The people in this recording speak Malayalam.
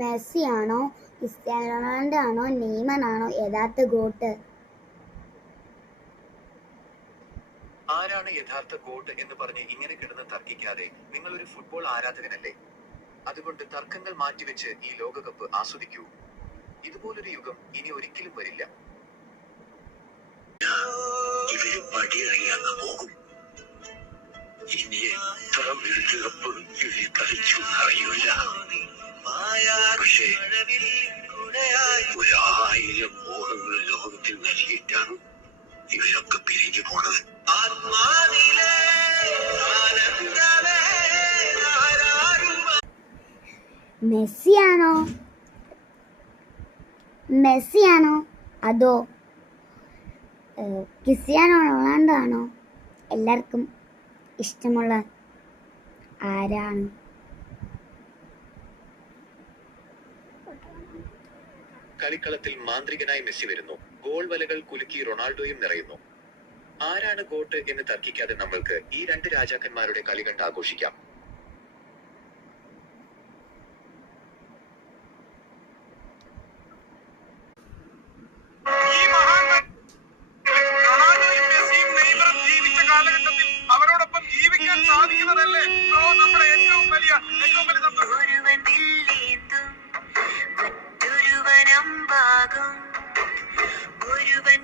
മെസ്സിയാണോ ക്രിസ്ത്യാനോ റൊണാൾഡോ ആണോ നെയ്മർ ആണോ യഥാർത്ഥ ഗോട്ട്? ആരാണ് യഥാർത്ഥ ഗോട്ട് എന്ന് പറഞ്ഞ് ഇങ്ങനെ കിടന്ന് തർക്കിക്കാതെ, നിങ്ങളൊരു ഫുട്ബോൾ ആരാധകനല്ലേ? അതുകൊണ്ട് തർക്കങ്ങൾ മാറ്റിവെച്ച് ഈ ലോകകപ്പ് ആസ്വദിക്കൂ. ഇതുപോലൊരു യുഗം ഇനി ഒരിക്കലും വരില്ല. ഇവര് പടിയിറങ്ങിയങ്ങ് പോകും. ഇനി എത്ര വീഴ്ചകപ്പും ഇവര് കളിച്ചു അറിയില്ല. പക്ഷേ 1000 മോഹങ്ങൾ ലോകത്തിൽ നൽകിയിട്ടാണ് ഇവരൊക്കെ പിരിഞ്ഞു പോണത്. മെസ്സിയാണോ അതോ ക്രിസ്ത്യാനോ റൊണാൾഡോ ആണോ എല്ലാവർക്കും ഇഷ്ടമുള്ള ആരാണ്? കളിക്കളത്തിൽ മാന്ത്രികനായി മെസ്സി വരുന്നു. ഗോൾ വലകൾ കുലുക്കി റൊണാൾഡോയും നിറയുന്നു. ആരാണ് ഗോട്ട് എന്ന് തർക്കിക്കാതെ നമ്മൾക്ക് ഈ രണ്ട് രാജാക്കന്മാരുടെ കളി കണ്ട് ആഘോഷിക്കാം. അവരോടൊപ്പം ജീവിക്കാൻ സാധിക്കുന്നതല്ലേ നമ്മുടെ ഏറ്റവും വലിയ ഒരുവൻ